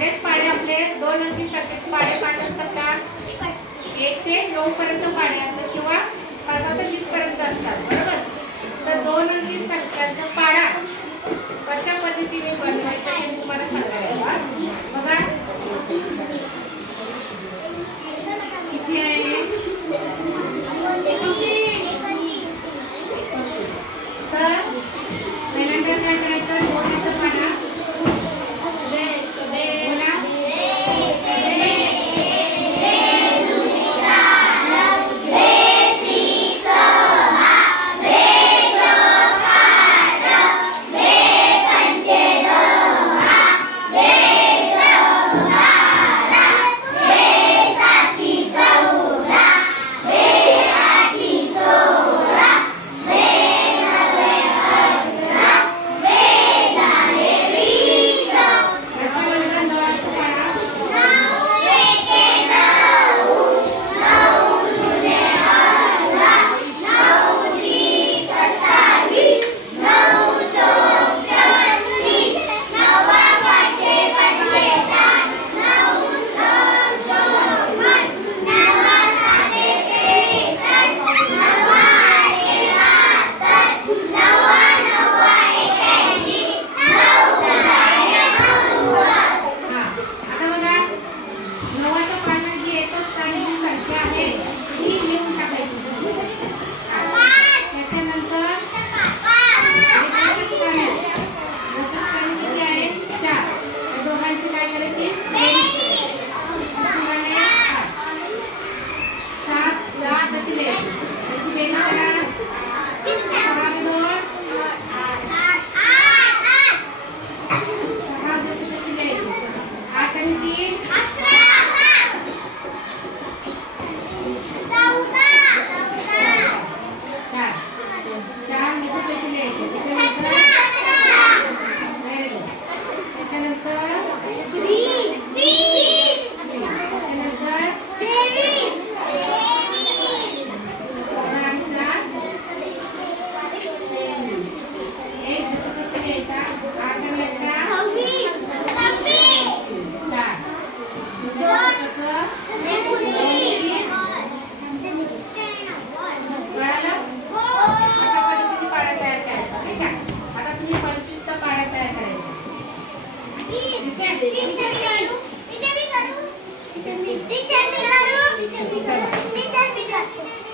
सगळेच पाढे आपले 2 अंकी संख्येचे पाढे असतात का? 1 ते 9 पर्यंत पाढे असतात किंवा 15 ते 20 पर्यंत असतात, बरोबर. तर 2 अंकी संख्यांचा पाढा कशा पद्धतीने